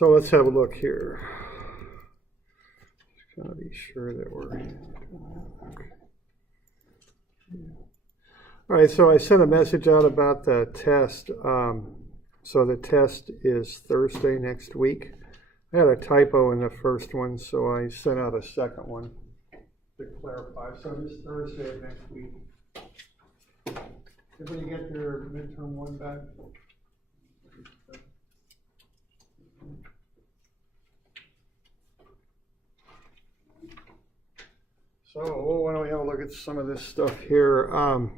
So let's have a look here. Just gotta be sure that we're okay. All right, so I sent a message out about the test. So the test is Thursday next week. I had a typo in the first one, so I sent out a second one to clarify. So this Thursday of next week. Everybody get their midterm one back? So why don't we have a look at some of this stuff here. All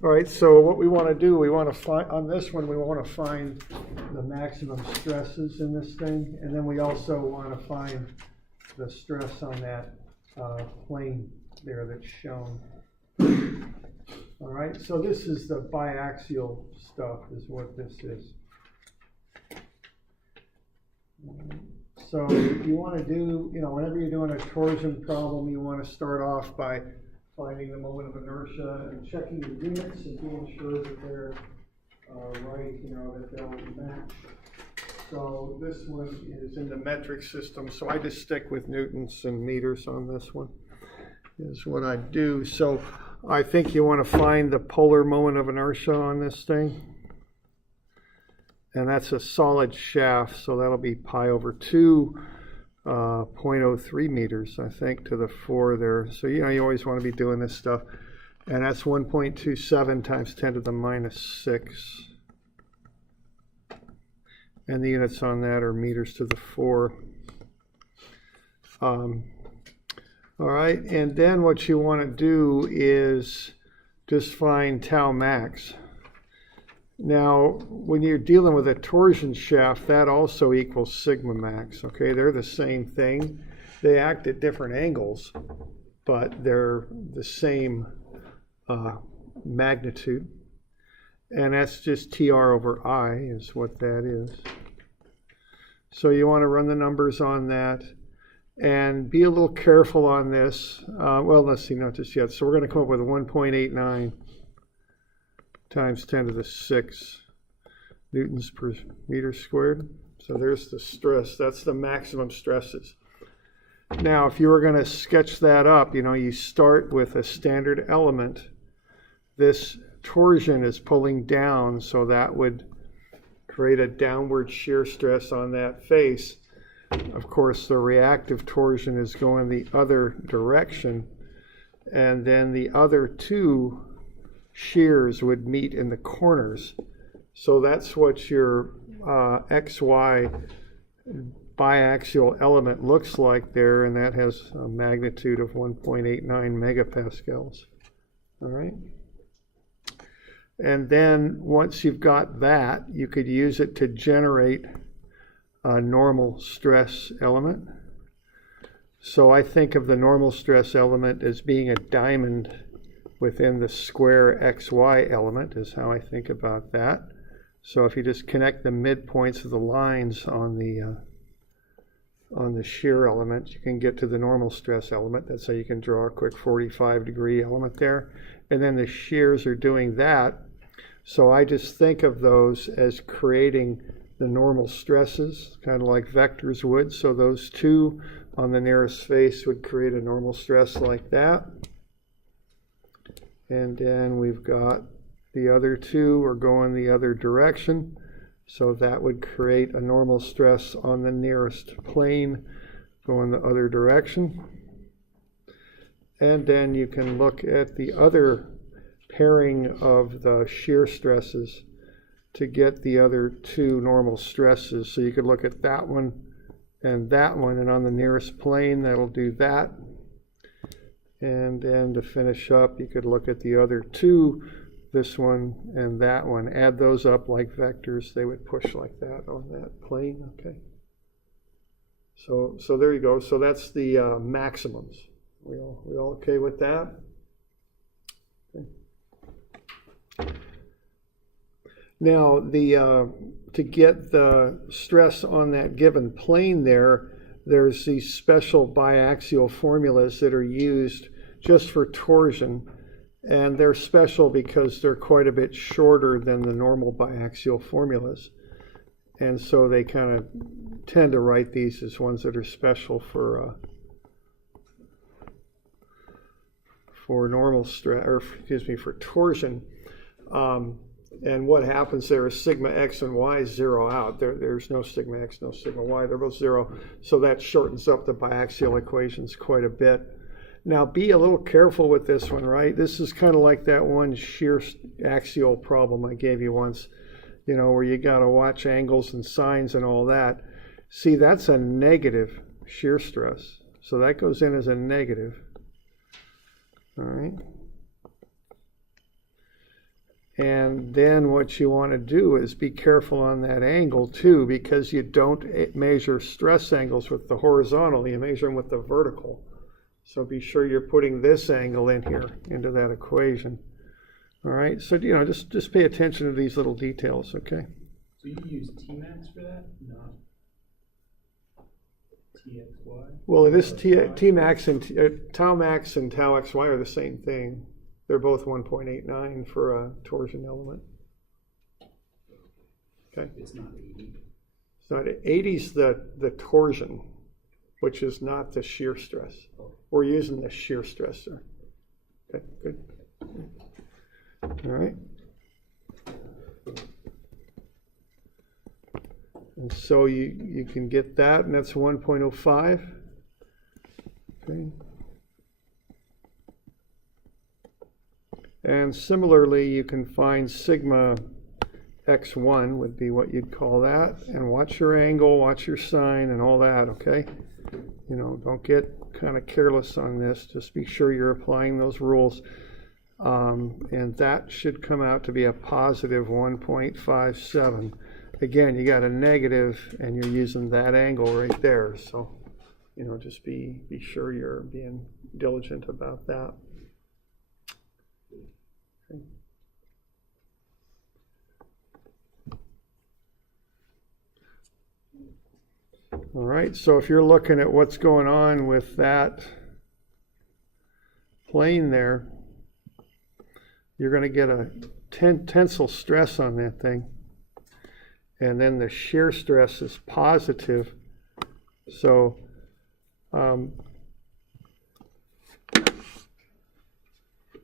right, so what we want to do, we want to find, on this one, we want to find the maximum stresses in this thing, and then we also want to find the stress on that plane there that's shown. All right, so this is the biaxial stuff is what this is. So you want to do, whenever you're doing a torsion problem, you want to start off by finding the moment of inertia and checking the units and being sure that they're right, that they'll match. So this one is in the metric system, so I just stick with newtons and meters on this one, is what I do. So I think you want to find the polar moment of inertia on this thing. And that's a solid shaft, so that'll be pi over 2, 0.03 meters, I think, to the 4 there. So, you always want to be doing this stuff. And that's 1.27 times 10 to the minus 6. And the units on that are meters to the 4. All right, and then what you want to do is just find tau max. Now, when you're dealing with a torsion shaft, that also equals sigma max, okay? They're the same thing. They act at different angles, but they're the same magnitude. And that's just TR over I is what that is. So you want to run the numbers on that and be a little careful on this. Well, let's see, not just yet. So we're going to come up with 1.89 times 10 to the 6 newtons per meter squared. So there's the stress. That's the maximum stresses. Now, if you were going to sketch that up, you start with a standard element. This torsion is pulling down, so that would create a downward shear stress on that face. Of course, the reactive torsion is going the other direction, and then the other two shears would meet in the corners. So that's what your XY biaxial element looks like there, and that has a magnitude of 1.89 megapascals. All right. And then once you've got that, you could use it to generate a normal stress element. So I think of the normal stress element as being a diamond within the square XY element is how I think about that. So if you just connect the midpoints of the lines on the shear element, you can get to the normal stress element. That's how you can draw a quick 45-degree element there. And then the shears are doing that. So I just think of those as creating the normal stresses, kind of like vectors would. So those two on the nearest face would create a normal stress like that. And then we've got the other two are going the other direction. So that would create a normal stress on the nearest plane going the other direction. And then you can look at the other pairing of the shear stresses to get the other two normal stresses. So you could look at that one, and on the nearest plane, that'll do that. And then to finish up, you could look at the other two, this one and that one. Add those up like vectors. They would push like that on that plane, okay? So there you go. So that's the maximums. We all okay with that? Okay. Now, to get the stress on that given plane there's these special biaxial formulas that are used just for torsion, and they're special because they're quite a bit shorter than the normal biaxial formulas. And so they kind of tend to write these as ones that are special for normal stress, or excuse me, for torsion. And what happens there is sigma x and y zero out. There's no sigma x, no sigma y. They're both zero. So that shortens up the biaxial equations quite a bit. Now be a little careful with this one, right? This is kind of like that one shear axial problem I gave you once, you know, where you got to watch angles and sines and all that. See, that's a negative shear stress. So that goes in as a negative. All right. And then what you want to do is be careful on that angle too, because you don't measure stress angles with the horizontal, you measure them with the vertical. So be sure you're putting this angle in here into that equation. All right, so you know, just pay attention to these little details, okay? So you use Tmax for that, not Txy? Well, it is Tmax and tau max and tau xy are the same thing. They're both 1.89 for a torsion element. Okay. It's not 80. It's not 80 is the torsion, which is not the shear stress. We're using the shear stressor. Okay, good. All right. And so you can get that, and that's 1.05. Okay. And similarly, you can find sigma x1 would be what you'd call that. And watch your angle, watch your sine, and all that, okay? You know, don't get kind of careless on this. Just be sure you're applying those rules. And that should come out to be a positive 1.57. Again, you got a negative, and you're using that angle right there. So, you know, just be sure you're being diligent about that. All right, so if you're looking at what's going on with that plane there, you're going to get a tensile stress on that thing. And then the shear stress is positive. So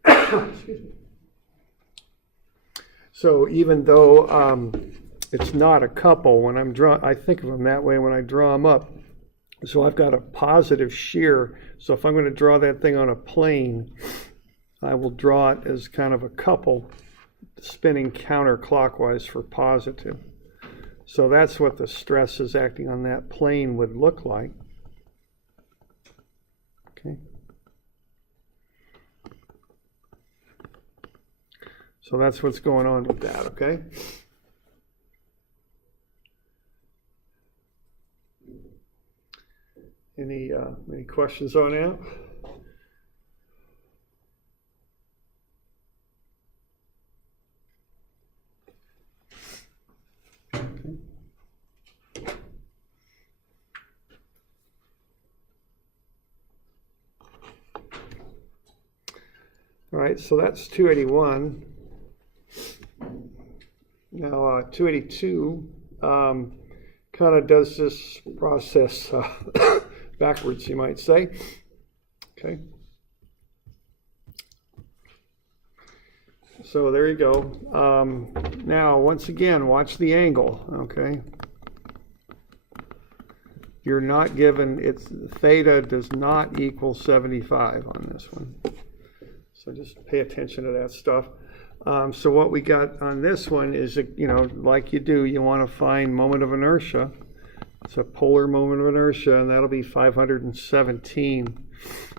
excuse me. So even though it's not a couple, when I think of them that way when I draw them up. So I've got a positive shear. So if I'm going to draw that thing on a plane, I will draw it as kind of a couple spinning counterclockwise for positive. So that's what the stress is acting on that plane would look like. Okay. So that's what's going on with that, okay? Any questions on that? Okay. All right, so that's 281. Now 282 kind of does this process backwards, you might say. Okay. So there you go. Now, once again, watch the angle, okay? You're not given, theta does not equal 75 on this one. So just pay attention to that stuff. So what we got on this one is, you know, like you do, you want to find moment of inertia. It's a polar moment of inertia, and that'll be 517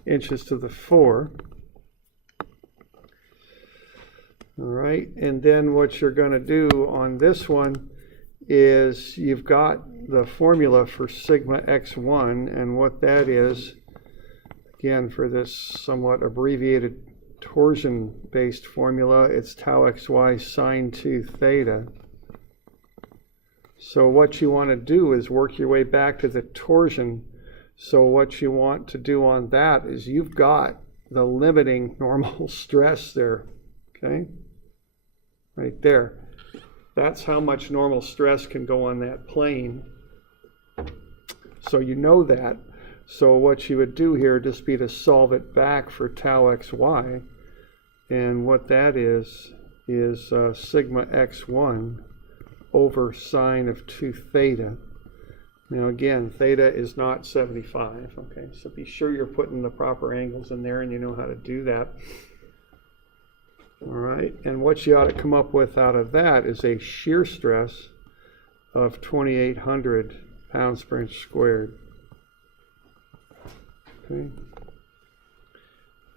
inches to the 4. All right, and then what you're going to do on this one is you've got the formula for sigma x1, and what that is, again, for this somewhat abbreviated torsion-based formula, it's tau xy sine 2 theta. So what you want to do is work your way back to the torsion. So what you want to do on that is you've got the limiting normal stress there, okay? Right there. That's how much normal stress can go on that plane. So you know that. So what you would do here just be to solve it back for tau xy. And what that is sigma x1 over sine of 2 theta. Now again, theta is not 75, okay? So be sure you're putting the proper angles in there and you know how to do that. All right, and what you ought to come up with out of that is a shear stress of 2,800 pounds per inch squared. Okay.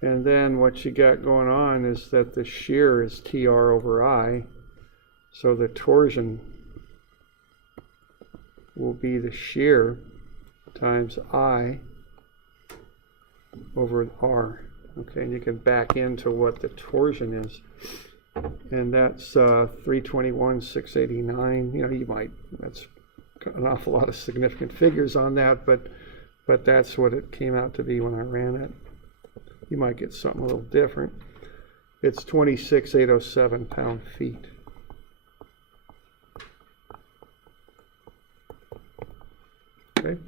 And then what you got going on is that the shear is TR over I, so the torsion will be the shear times I over R. Okay, and you can back into what the torsion is. And that's 321,689. You know, that's an awful lot of significant figures on that, but that's what it came out to be when I ran it. You might get something a little different. It's 26,807 pound-feet. Okay.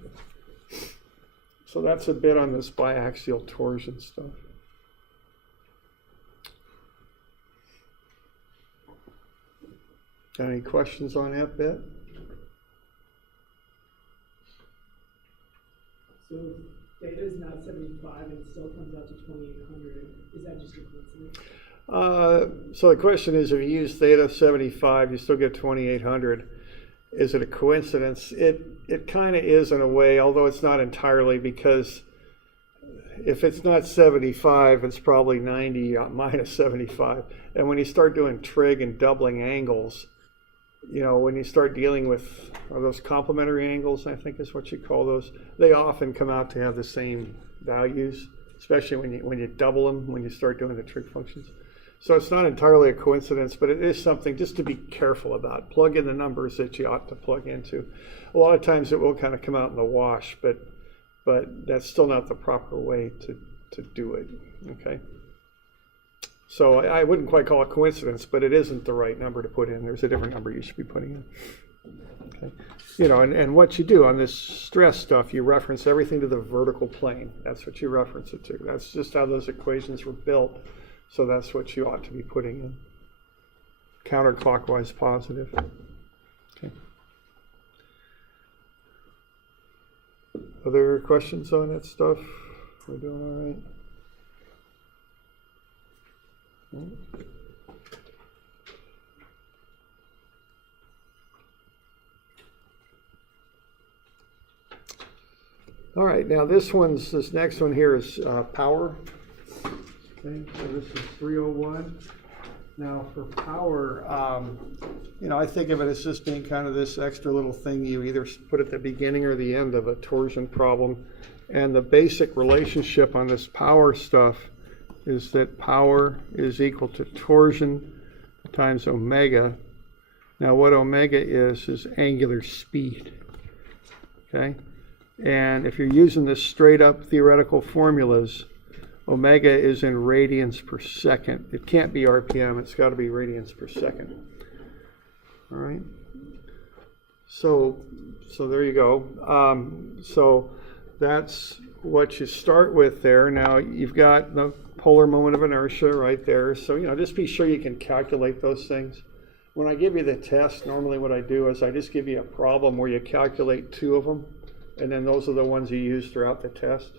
So that's a bit on this biaxial torsion stuff. Got any questions on that bit? So theta is not 75 and it still comes out to 2,800. Is that just a coincidence? So the question is, if you use theta 75, you still get 2,800. Is it a coincidence? It kind of is in a way, although it's not entirely, because if it's not 75, it's probably 90 minus 75. And when you start doing trig and doubling angles, you know, when you start dealing with those complementary angles, I think is what you call those, they often come out to have the same values, especially when you double them, when you start doing the trig functions. So it's not entirely a coincidence, but it is something just to be careful about. Plug in the numbers that you ought to plug into. A lot of times it will kind of come out in the wash, but that's still not the proper way to do it, okay? So I wouldn't quite call it coincidence, but it isn't the right number to put in. There's a different number you should be putting in. Okay. You know, and what you do on this stress stuff, you reference everything to the vertical plane. That's what you reference it to. That's just how those equations were built. So that's what you ought to be putting in. Counterclockwise positive. Okay. Other questions on that stuff? We're doing all right? All right, now this next one here is power. Okay, so this is 301. Now for power, you know, I think of it as just being kind of this extra little thing you either put at the beginning or the end of a torsion problem. And the basic relationship on this power stuff is that power is equal to torsion times omega. Now what omega is angular speed, okay? And if you're using the straight up theoretical formulas, omega is in radians per second. It can't be RPM, it's got to be radians per second. All right? So there you go. So that's what you start with there. Now you've got the polar moment of inertia right there. So, you know, just be sure you can calculate those things. When I give you the test, normally what I do is I just give you a problem where you calculate 2 of them, and then those are the ones you use throughout the test.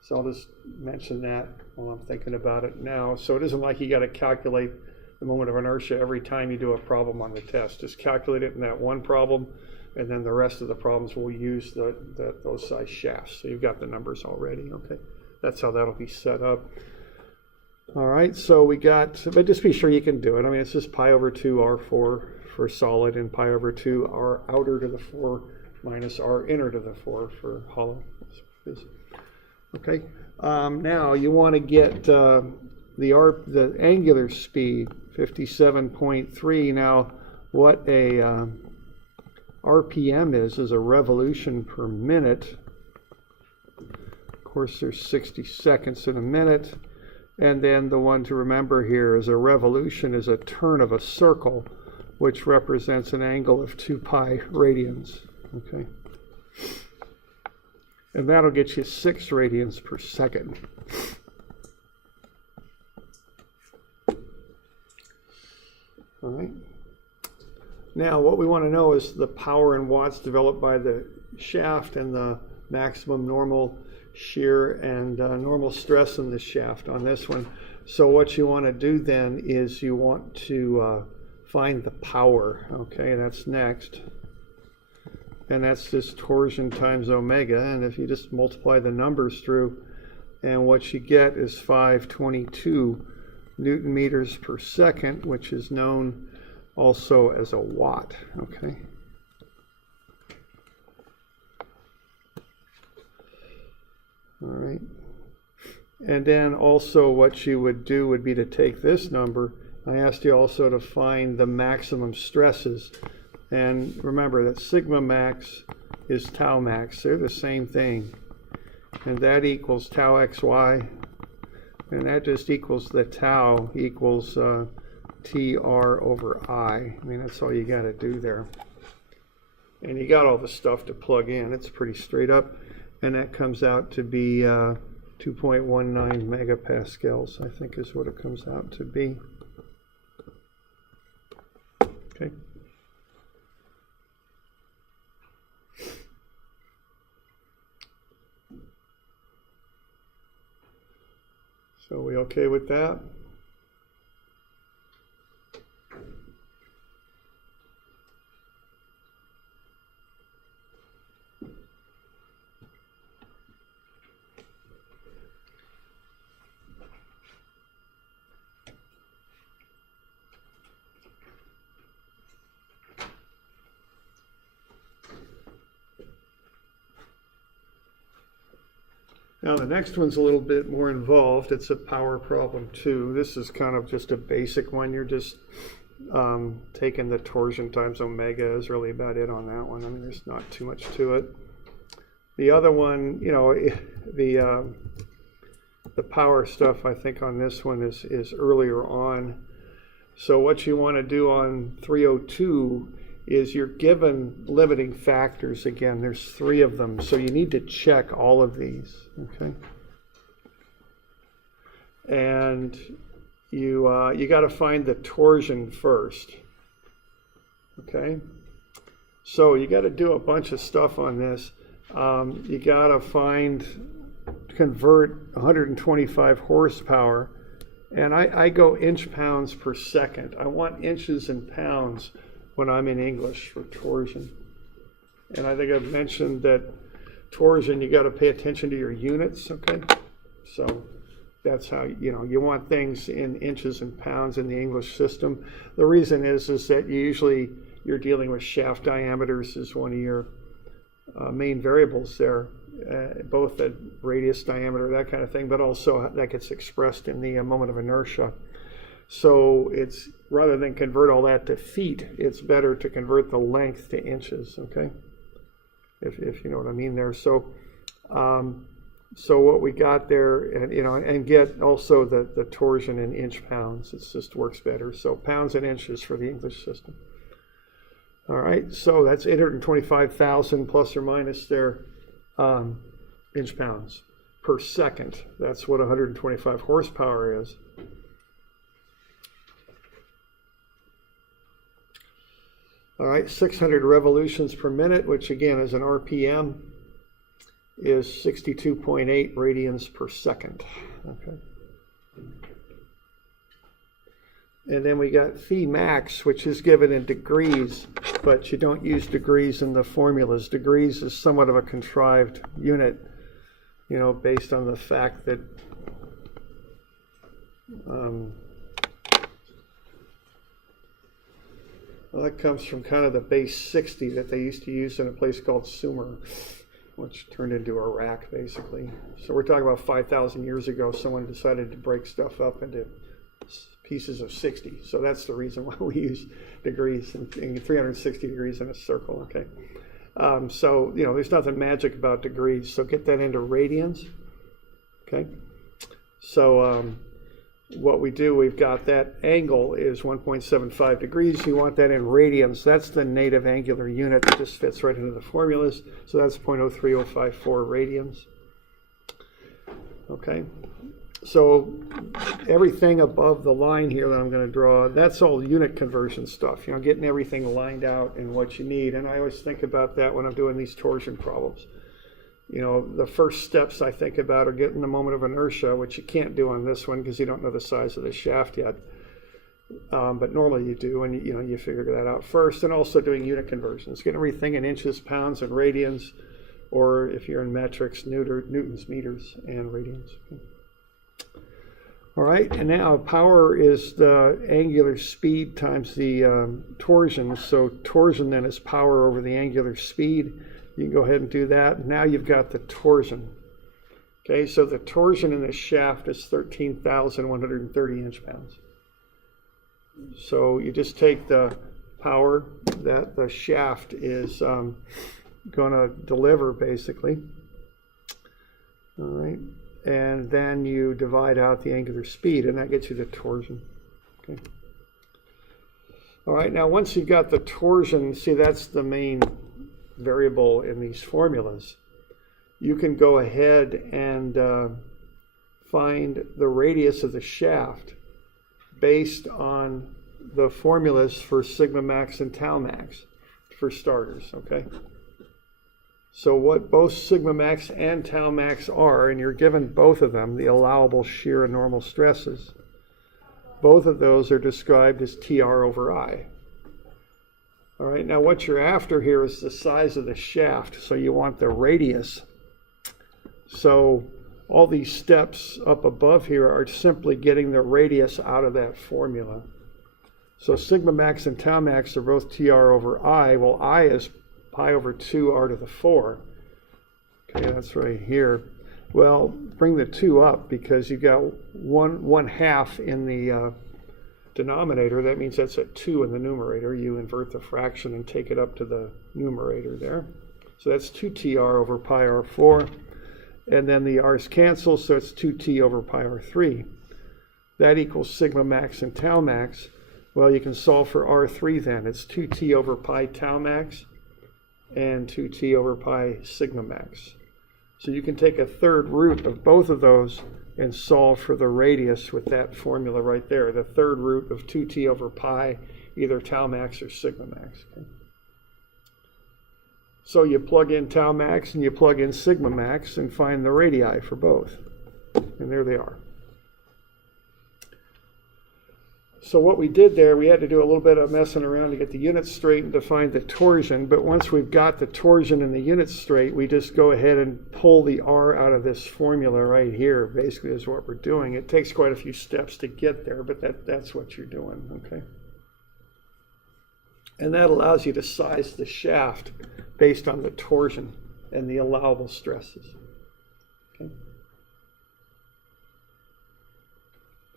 So I'll just mention that while I'm thinking about it now. So it isn't like you got to calculate the moment of inertia every time you do a problem on the test. Just calculate it in that one problem, and then the rest of the problems will use those size shafts. So you've got the numbers already, okay? That's how that'll be set up. All right, so we got, but just be sure you can do it. I mean, it's just pi over 2 R4 for solid and pi over 2 R outer to the 4 minus R inner to the 4 for hollow. Okay, now you want to get the angular speed, 57.3. Now, what a RPM is a revolution per minute. Of course, there's 60 seconds in a minute. And then the one to remember here is a revolution is a turn of a circle, which represents an angle of 2 pi radians, okay? And that'll get you 6 radians per second. All right. Now, what we want to know is the power in watts developed by the shaft and the maximum normal shear and normal stress in the shaft on this one. So what you want to do then is you want to find the power. Okay, that's next. And that's just torsion times omega. And if you just multiply the numbers through, and what you get is 522 Newton meters per second, which is known also as a watt. Okay. All right. And then also what you would do would be to take this number. I asked you also to find the maximum stresses. And remember that sigma max is tau max. They're the same thing. And that equals tau xy. And that just equals the tau equals TR over I. I mean, that's all you got to do there. And you got all the stuff to plug in. It's pretty straight up. And that comes out to be 2.19 megapascals, I think is what it comes out to be. Okay. So we okay with that? Now the next one's a little bit more involved. It's a power problem too. This is kind of just a basic one. You're just taking the torsion times omega is really about it on that one. I mean, there's not too much to it. The other one, you know, the power stuff I think on this one is earlier on. So what you want to do on 302 is you're given limiting factors. Again, there's 3 of them, so you need to check all of these, okay? And you got to find the torsion first, okay? So you got to do a bunch of stuff on this. You got to convert 125 horsepower, and I go inch pounds per second. I want inches and pounds when I'm in English for torsion. And I think I've mentioned that torsion, you got to pay attention to your units, okay? So that's how, you know, you want things in inches and pounds in the English system. The reason is that you're dealing with shaft diameters as one of your main variables there, both the radius, diameter, that kind of thing, but also that gets expressed in the moment of inertia. So it's, rather than convert all that to feet, it's better to convert the length to inches, okay? If you know what I mean there. So so what we got there, and you know, and get also the torsion in inch pounds. It just works better. So pounds and inches for the English system. All right, so that's 825,000 plus or minus there inch pounds per second. That's what 125 horsepower is. All right, 600 revolutions per minute, which again is an RPM, is 62.8 radians per second. Okay. And then we got phi max, which is given in degrees, but you don't use degrees in the formulas. Degrees is somewhat of a contrived unit, you know, based on the fact that well, that comes from kind of the base 60 that they used to use in a place called Sumer, which turned into Iraq, basically. So we're talking about 5,000 years ago, someone decided to break stuff up into pieces of 60. So that's the reason why we use degrees and 360 degrees in a circle, okay? So, you know, there's nothing magic about degrees. So get that into radians, okay? So what we do, we've got that angle is 1.75 degrees. You want that in radians. That's the native angular unit that just fits right into the formulas. So that's 0.03054 radians. Okay. So everything above the line here that I'm going to draw, that's all unit conversion stuff, you know, getting everything lined out and what you need. And I always think about that when I'm doing these torsion problems. You know, the first steps I think about are getting the moment of inertia, which you can't do on this one because you don't know the size of the shaft yet. But normally you do, and you know, you figure that out first. And also doing unit conversions, getting everything in inches, pounds, and radians, or if you're in metrics, newtons, meters, and radians. Okay. All right, and now power is the angular speed times the torsion. So torsion then is power over the angular speed. You can go ahead and do that. Now you've got the torsion. Okay, so the torsion in this shaft is 13,130 inch-pounds. So you just take the power that the shaft is going to deliver, basically. All right, and then you divide out the angular speed, and that gets you the torsion. Okay. All right, now once you've got the torsion, see, that's the main variable in these formulas. You can go ahead and find the radius of the shaft based on the formulas for sigma max and tau max for starters, okay? So what both sigma max and tau max are, and you're given both of them, the allowable shear and normal stresses, both of those are described as TR over I. All right, now what you're after here is the size of the shaft, so you want the radius. So all these steps up above here are simply getting the radius out of that formula. So sigma max and tau max are both TR over I. Well, I is pi over 2 r to the 4. Okay, that's right here. Well, bring the 2 up because you got one half in the denominator. That means that's at 2 in the numerator. You invert the fraction and take it up to the numerator there. So that's 2tr over pi r4. And then the r's cancel, so it's 2t over pi r3. That equals sigma max and tau max. Well, you can solve for r3 then. It's 2t over pi tau max and 2t over pi sigma max. So you can take a third root of both of those and solve for the radius with that formula right there, the third root of 2t over pi, either tau max or sigma max. Okay? So you plug in tau max and you plug in sigma max and find the radii for both. And there they are. So what we did there, we had to do a little bit of messing around to get the units straight and to find the torsion. But once we've got the torsion and the units straight, we just go ahead and pull the R out of this formula right here, basically is what we're doing. It takes quite a few steps to get there, but that's what you're doing, okay? And that allows you to size the shaft based on the torsion and the allowable stresses. Okay?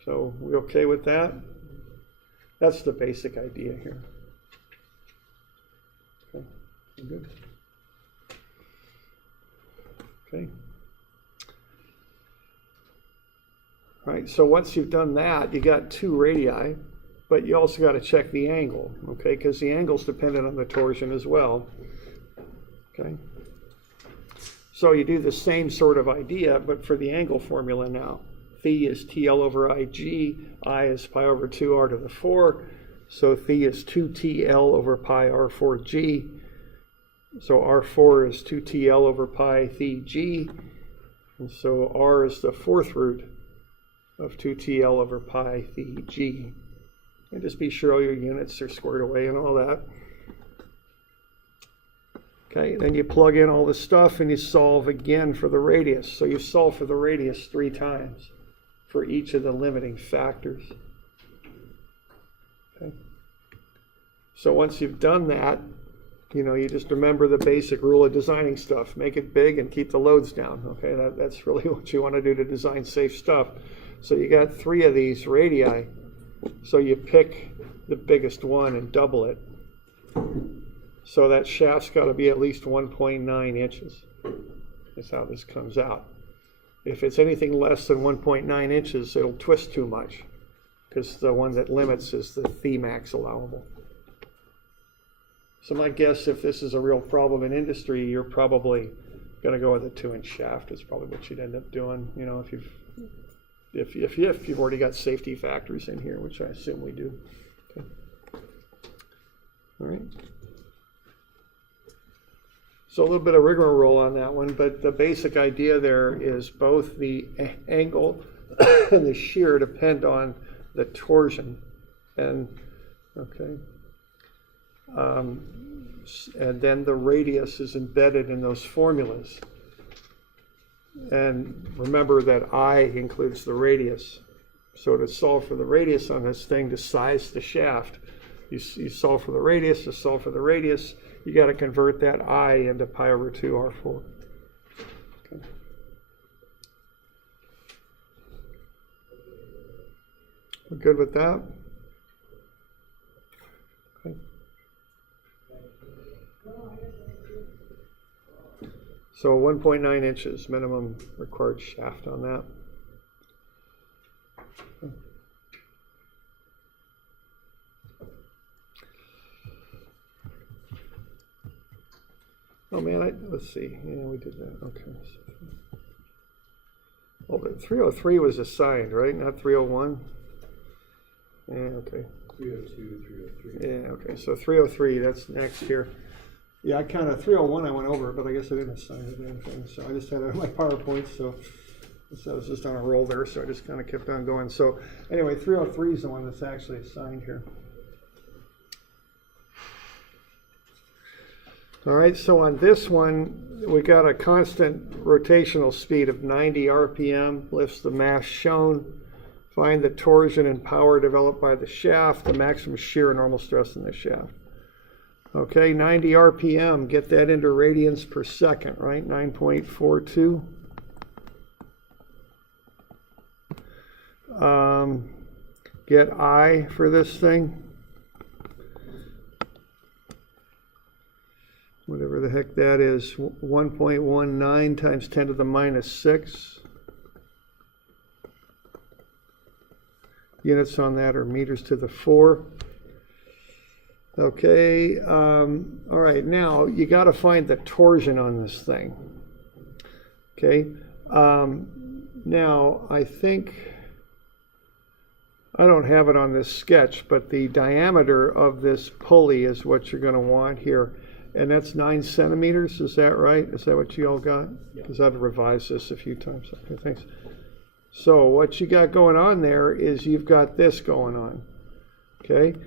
So we okay with that? That's the basic idea here. Okay, good. Okay. All right, so once you've done that, you got 2 radii, but you also got to check the angle, okay, because the angle's dependent on the torsion as well. Okay. So you do the same sort of idea, but for the angle formula now. Phi is TL over IG, I is pi over 2r to the 4, so phi is 2TL over pi r4g, so r4 is 2TL over pi phi g, and so r is the fourth root of 2TL over pi phi g. And just be sure all your units are squared away and all that. Okay, then you plug in all the stuff and you solve again for the radius. So you solve for the radius 3 times for each of the limiting factors. Okay. So once you've done that, you know, you just remember the basic rule of designing stuff. Make it big and keep the loads down. Okay, that's really what you want to do to design safe stuff. So you got 3 of these radii. So you pick the biggest one and double it. So that shaft's got to be at least 1.9 inches. That's how this comes out. If it's anything less than 1.9 inches, it'll twist too much, because the one that limits is the Thmax allowable. So my guess, if this is a real problem in industry, you're probably going to go with a 2-inch shaft. Is probably what you'd end up doing. You know, if you've already got safety factors in here, which I assume we do. Okay. All right. So a little bit of rigmarole on that one, but the basic idea there is both the angle and the shear depend on the torsion, and okay, and then the radius is embedded in those formulas. And remember that I includes the radius. So to solve for the radius on this thing, to size the shaft, you solve for the radius, to solve for the radius, you got to convert that I into pi over 2 R4. Okay. We're good with that? Okay. So 1.9 inches minimum required shaft on that. Okay. Oh man, let's see. Yeah, we did that. Okay. Well, but 303 was assigned, right? Not 301? Yeah, okay. 302, 303. Yeah, okay. So 303, that's next here. Yeah, I kind of, 301 I went over, but I guess I didn't assign it to anything. So I just had it on my PowerPoint, so I was just on a roll there, so I just kind of kept on going. So anyway, 303 is the one that's actually assigned here. All right, so on this one, we got a constant rotational speed of 90 RPM, lifts the mass shown. Find the torsion and power developed by the shaft, the maximum shear and normal stress in the shaft. Okay, 90 RPM, get that into radians per second, right? 9.42. Get I for this thing. Whatever the heck that is, 1.19 times 10 to the minus 6. Units on that are meters to the 4. Okay, all right, now you got to find the torsion on this thing. Okay, now I think, I don't have it on this sketch, but the diameter of this pulley is what you're going to want here. And that's 9 centimeters, is that right? Is that what you all got? Because I've revised this a few times. Okay, thanks. So what you got going on there is you've got this going on, okay?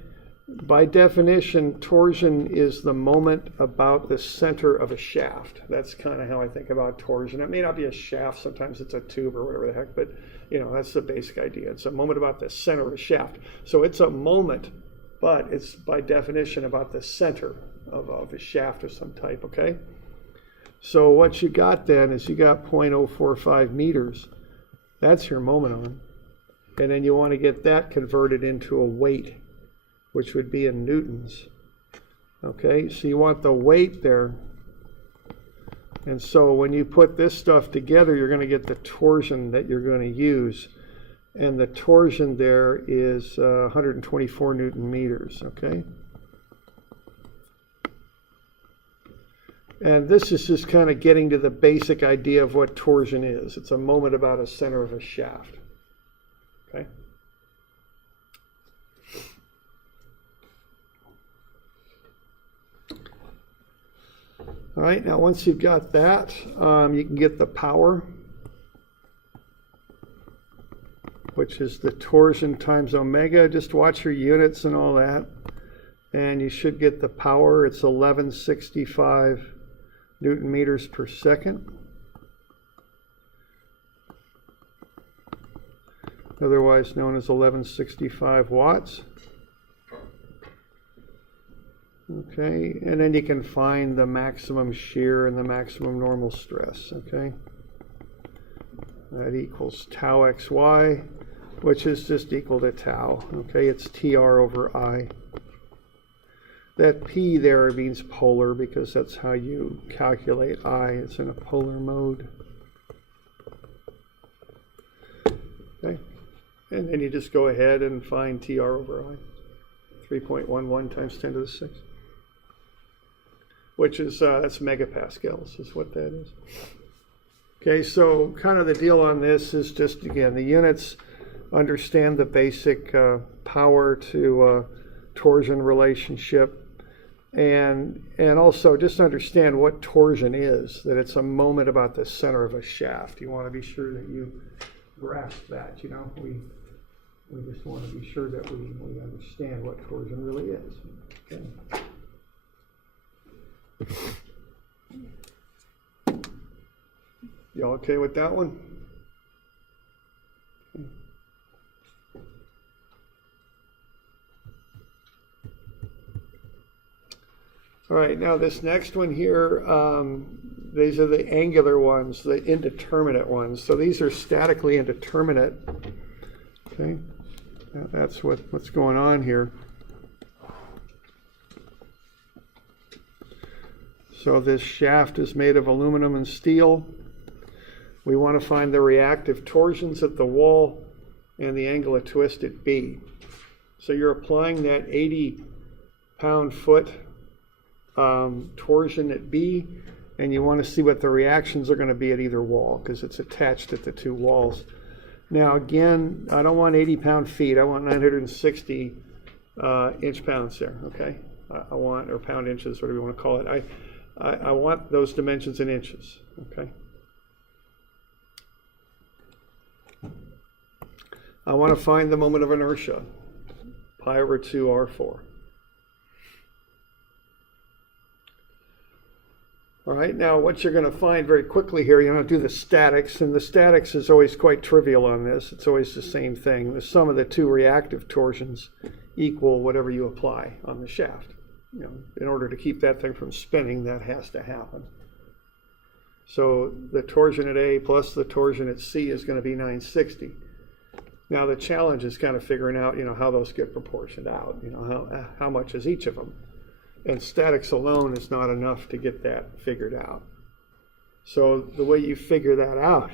By definition, torsion is the moment about the center of a shaft. That's kind of how I think about torsion. It may not be a shaft, sometimes it's a tube or whatever the heck, but you know, that's the basic idea. It's a moment about the center of a shaft. So it's a moment, but it's by definition about the center of a shaft of some type, okay? So what you got then is you got 0.045 meters. That's your moment on. And then you want to get that converted into a weight, which would be in newtons. Okay, so you want the weight there. And so when you put this stuff together, you're going to get the torsion that you're going to use. And the torsion there is 124 Newton meters, okay? And this is just kind of getting to the basic idea of what torsion is. It's a moment about a center of a shaft, okay? All right, now once you've got that, you can get the power, which is the torsion times omega. Just watch your units and all that. And you should get the power. It's 1165 Newton meters per second. Otherwise known as 1165 watts. Okay, and then you can find the maximum shear and the maximum normal stress, okay? That equals tau xy, which is just equal to tau, okay? It's TR over I. That P there means polar because that's how you calculate I. It's in a polar mode. Okay, and then you just go ahead and find TR over I, 3.11 times 10 to the 6th, which is, that's megapascals is what that is. Okay, so kind of the deal on this is just, again, the units understand the basic power to torsion relationship, and also just understand what torsion is, that it's a moment about the center of a shaft. You want to be sure that you grasp that, you know. We just want to be sure that we understand what torsion really is. Okay. Y'all okay with that one? All right, now this next one here, these are the angular ones, the indeterminate ones. So these are statically indeterminate. Okay, that's what's going on here. So this shaft is made of aluminum and steel. We want to find the reactive torsions at the wall and the angle of twist at B. So you're applying that 80 pound-foot torsion at B, and you want to see what the reactions are going to be at either wall because it's attached at the two walls. Now again, I don't want 80 pound-feet. I want 960 inch-pounds there, okay? I want, or pound-inches, whatever you want to call it. I want those dimensions in inches, okay? I want to find the moment of inertia, pi over 2 R4. All right, now what you're going to find very quickly here, you're going to do the statics, and the statics is always quite trivial on this. It's always the same thing. The sum of the two reactive torsions equal whatever you apply on the shaft. You know, in order to keep that thing from spinning, that has to happen. So the torsion at A plus the torsion at C is going to be 960. Now the challenge is kind of figuring out, you know, how those get proportioned out. You know, how much is each of them? And statics alone is not enough to get that figured out. So the way you figure that out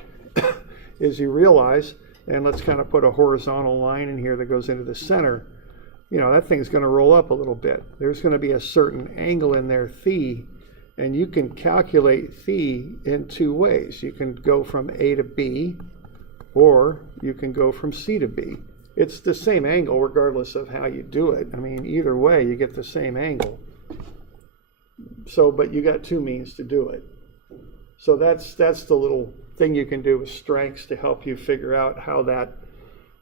is you realize, and let's kind of put a horizontal line in here that goes into the center. You know, that thing's going to roll up a little bit. There's going to be a certain angle in there, phi, and you can calculate phi in two ways. You can go from A to B, or you can go from C to B. It's the same angle regardless of how you do it. I mean, either way, you get the same angle. So, but you got two means to do it. So that's the little thing you can do with strengths to help you figure out how that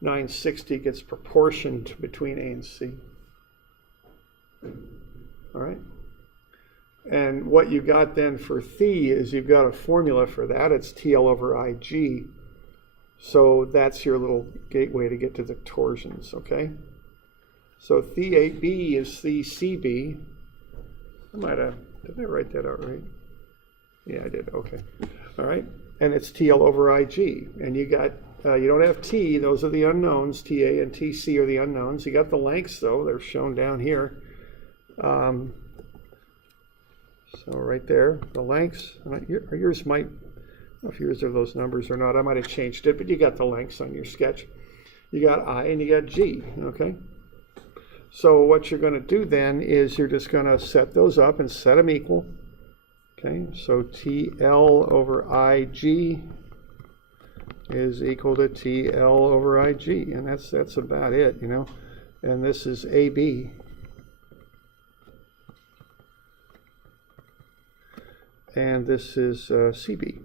960 gets proportioned between A and C. All right. And what you got then for phi is you've got a formula for that. It's TL over IG. So that's your little gateway to get to the torsions, okay? So phi AB is phi CB. Did I write that out right? Yeah, I did, okay. All right, and it's TL over IG. And you got, you don't have T, those are the unknowns. TA and TC are the unknowns. You got the lengths though, they're shown down here. So right there, the lengths, yours might, I don't know if yours are those numbers or not. I might have changed it, but you got the lengths on your sketch. You got I and you got G, okay? So what you're going to do then is you're just going to set those up and set them equal. Okay, so TL over IG is equal to TL over IG, and that's about it, you know. And this is AB. And this is CB.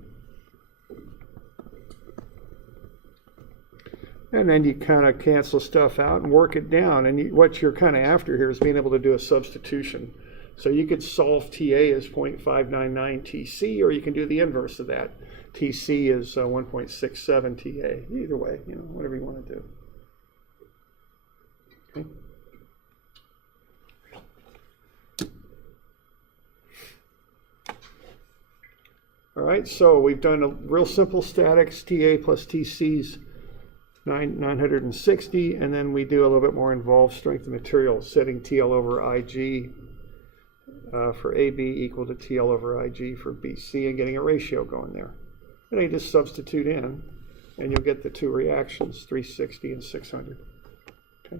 And then you kind of cancel stuff out and work it down. And what you're kind of after here is being able to do a substitution. So you could solve TA as 0.599 TC, or you can do the inverse of that. TC is 1.67 TA. Either way, you know, whatever you want to do. Okay. All right, so we've done a real simple statics, TA plus TC's 960, and then we do a little bit more involved strength of material, setting TL over IG for AB equal to TL over IG for BC and getting a ratio going there. And I just substitute in and you'll get the two reactions, 360 and 600. Okay.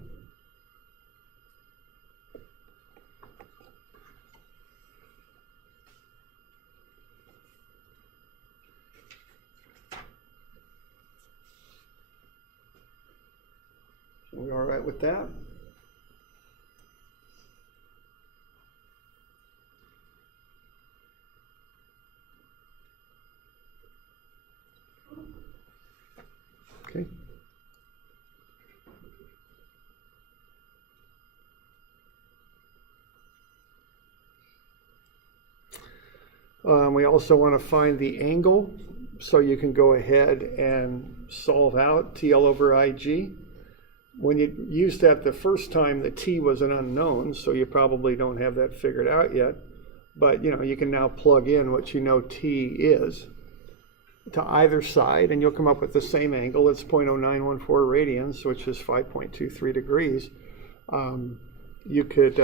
Are we all right with that? Okay. We also want to find the angle, so you can go ahead and solve out TL over IG. When you used that the first time, the T was an unknown, so you probably don't have that figured out yet. But you can now plug in what you know T is to either side, and you'll come up with the same angle. It's 0.0914 radians, which is 5.23 degrees. You could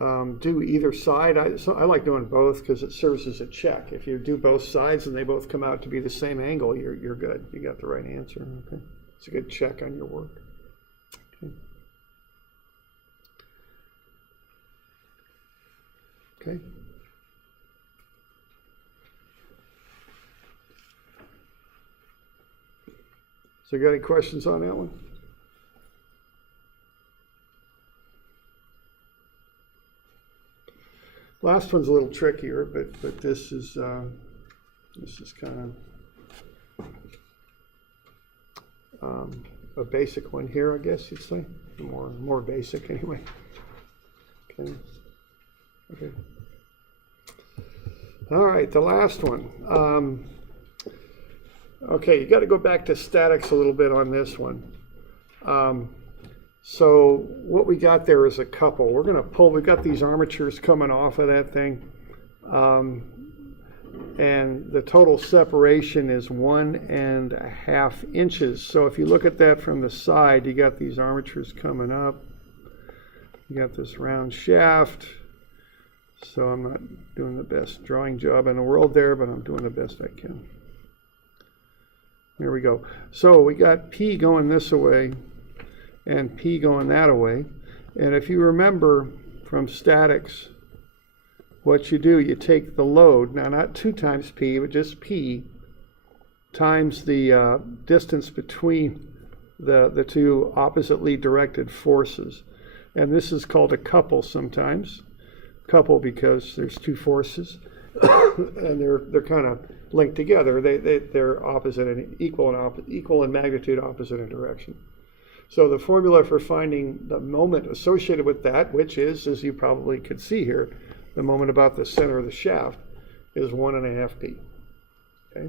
do either side. I like doing both because it serves as a check. If you do both sides and they both come out to be the same angle, you're good. You got the right answer. Okay, it's a good check on your work. Okay. So you got any questions on that one? Last one's a little trickier, but this is kind of a basic one here, I guess you'd say. More basic anyway. Okay. Okay. All right, the last one. Okay, you got to go back to statics a little bit on this one. So what we got there is a couple. We're going to pull, we've got these armatures coming off of that thing. And the total separation is 1.5 inches. So if you look at that from the side, you got these armatures coming up. You got this round shaft. So I'm not doing the best drawing job in the world there, but I'm doing the best I can. There we go. So we got P going this way and P going that way. And if you remember from statics, what you do, you take the load, now not 2 times P, but just P, times the distance between the two oppositely directed forces. And this is called a couple sometimes. Couple because there's 2 forces and they're kind of linked together. They're opposite and equal in magnitude, opposite in direction. So the formula for finding the moment associated with that, which is, as you probably could see here, the moment about the center of the shaft, is 1.5 P. Okay.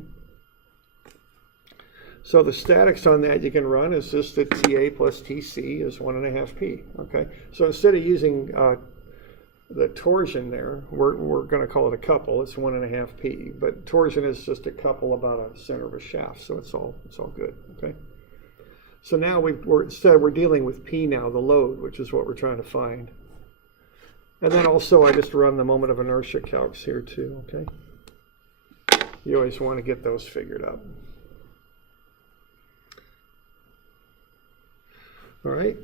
So the statics on that you can run is just that TA plus TC is 1.5 P. Okay. So instead of using the torsion there, we're going to call it a couple. It's 1.5 P, but torsion is just a couple about a center of a shaft, so it's all good. Okay. So now we're dealing with P now, the load, which is what we're trying to find. And then also I just run the moment of inertia calcs here too. Okay. You always want to get those figured out. All right.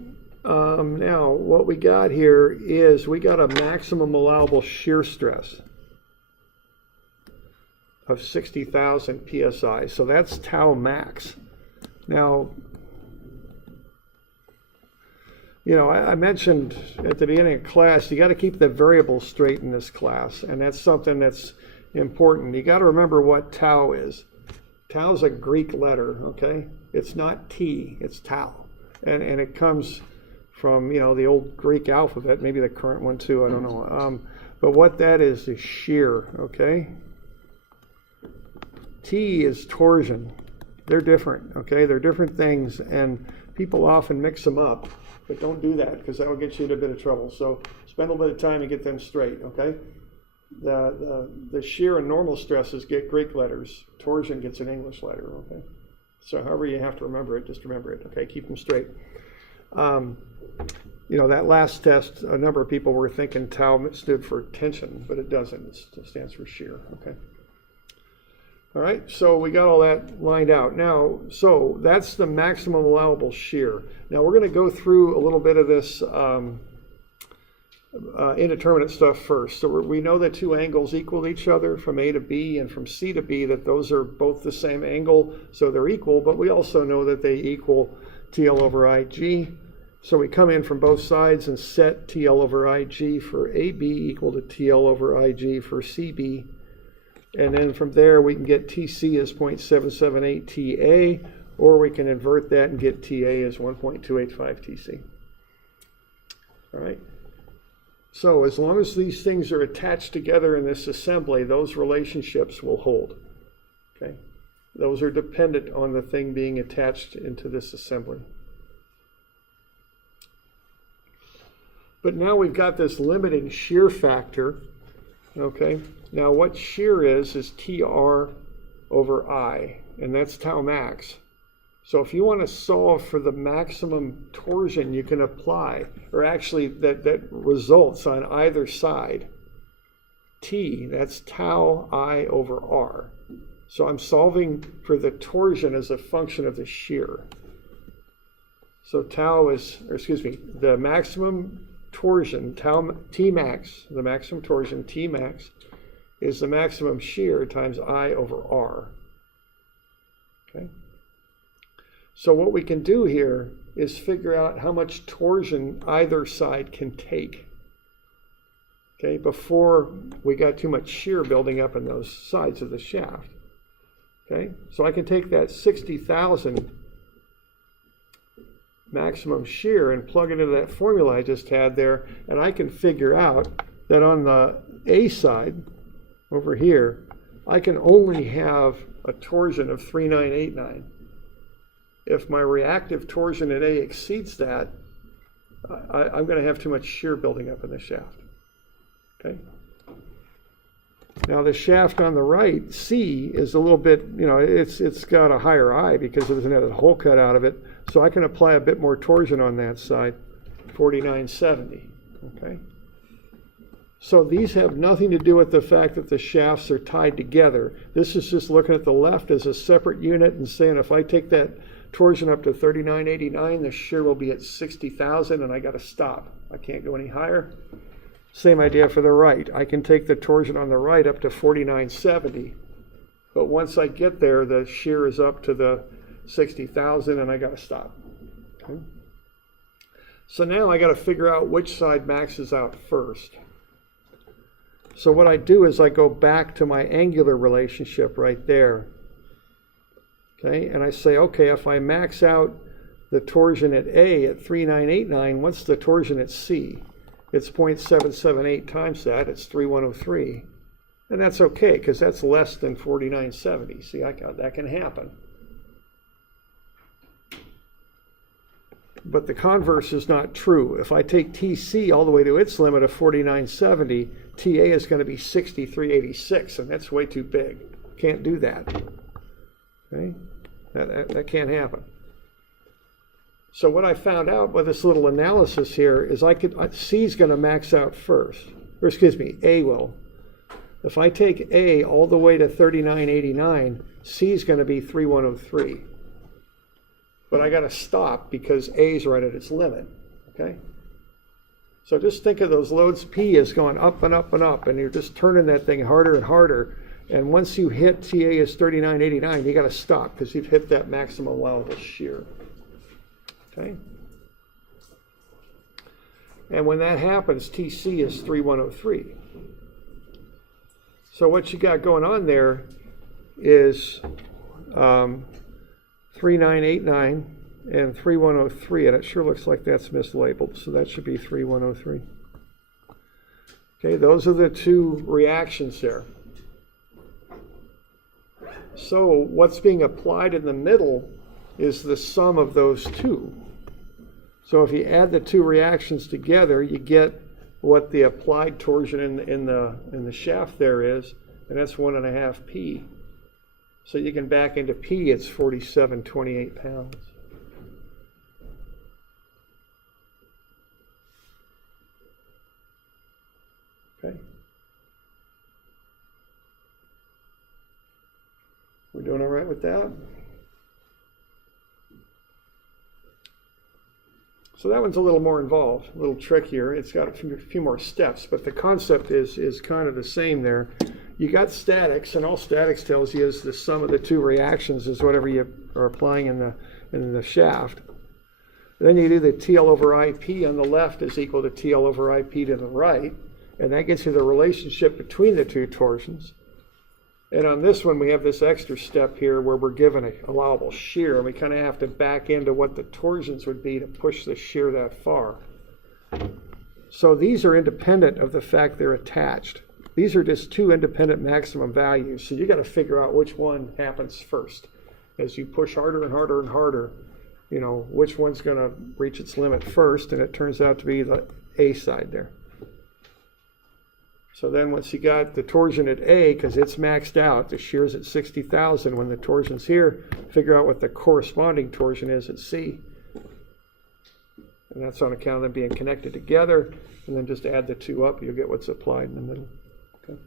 Now, what we got here is we got a maximum allowable shear stress of 60,000 psi. So that's tau max. Now, I mentioned at the beginning of class, you got to keep the variables straight in this class, and that's something that's important. You got to remember what tau is. Tau is a Greek letter, okay? It's not T, it's tau. And it comes from, the old Greek alphabet, maybe the current one too, I don't know. But what that is shear, okay? T is torsion. They're different, okay? They're different things, and people often mix them up. But don't do that, because that will get you in a bit of trouble. So spend a little bit of time and get them straight, okay? The shear and normal stresses get Greek letters. Torsion gets an English letter, okay? So however you have to remember it, just remember it, okay? Keep them straight. That last test, a number of people were thinking tau stood for tension, but it doesn't. It stands for shear, okay? All right, so we got all that lined out. Now, so that's the maximum allowable shear. Now we're going to go through a little bit of this indeterminate stuff first. So we know that two angles equal each other from A to B and from C to B, that those are both the same angle, so they're equal, but we also know that they equal TL over IG. So we come in from both sides and set TL over IG for AB equal to TL over IG for CB. And then from there, we can get TC as 0.778 TA, or we can invert that and get TA as 1.285 TC. All right. So as long as these things are attached together in this assembly, those relationships will hold. Okay. Those are dependent on the thing being attached into this assembly. But now we've got this limiting shear factor. Okay. Now what shear is TR over I, and that's tau max. So if you want to solve for the maximum torsion you can apply, or actually that results on either side, T, that's tau I over R. So I'm solving for the torsion as a function of the shear. So tau is, or excuse me, the maximum torsion, tau T max, the maximum torsion T max, is the maximum shear times I over R. Okay. So what we can do here is figure out how much torsion either side can take. Okay, before we got too much shear building up in those sides of the shaft. Okay, so I can take that 60,000 maximum shear and plug it into that formula I just had there, and I can figure out that on the A side, over here, I can only have a torsion of 3989. If my reactive torsion at A exceeds that, I'm going to have too much shear building up in the shaft. Okay. Now the shaft on the right, C, is a little bit, it's got a higher I because it doesn't have a hole cut out of it. So I can apply a bit more torsion on that side, 4970. Okay. So these have nothing to do with the fact that the shafts are tied together. This is just looking at the left as a separate unit and saying if I take that torsion up to 3989, the shear will be at 60,000 and I got to stop. I can't go any higher. Same idea for the right. I can take the torsion on the right up to 4970, but once I get there, the shear is up to the 60,000 and I got to stop. Okay. So now I got to figure out which side maxes out first. So what I do is I go back to my angular relationship right there. Okay, and I say, okay, if I max out the torsion at A at 3989, what's the torsion at C? It's 0.778 times that, it's 3103. And that's okay, because that's less than 4970. See, that can happen. But the converse is not true. If I take TC all the way to its limit of 4970, TA is going to be 6386, and that's way too big. Can't do that. Okay? That can't happen. So what I found out with this little analysis here is C is going to max out first. Or excuse me, A will. If I take A all the way to 3989, C is going to be 3103. But I got to stop because A is right at its limit, okay? So just think of those loads. P is going up and up and up, and you're just turning that thing harder and harder. And once you hit TA is 3989, you got to stop because you've hit that maximum allowable shear, okay? And when that happens, TC is 3103. So what you got going on there is 3989 and 3103, and it sure looks like that's mislabeled, so that should be 3103. Okay, those are the two reactions there. So what's being applied in the middle is the sum of those two. So if you add the two reactions together, you get what the applied torsion in the shaft there is, and that's 1.5 P. So you can back into P, it's 4728 pounds. Okay. We're doing all right with that? So that one's a little more involved, a little trickier. It's got a few more steps, but the concept is kind of the same there. You got statics, and all statics tells you is the sum of the two reactions is whatever you are applying in the shaft. Then you do the TL over IP on the left is equal to TL over IP to the right, and that gets you the relationship between the two torsions. And on this one, we have this extra step here where we're given an allowable shear, and we kind of have to back into what the torsions would be to push the shear that far. So these are independent of the fact they're attached. These are just two independent maximum values, so you got to figure out which one happens first. As you push harder and harder and harder, you know, which one's going to reach its limit first, and it turns out to be the A side there. So then once you got the torsion at A, because it's maxed out, the shear's at 60,000. When the torsion's here, figure out what the corresponding torsion is at C. And that's on account of them being connected together. And then just add the two up, you'll get what's applied in the middle. Okay.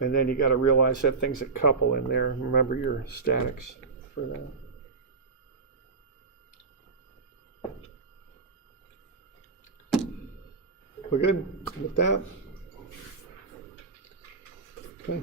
And then you got to realize that thing's a couple in there. Remember your statics for that. We're good with that? Okay.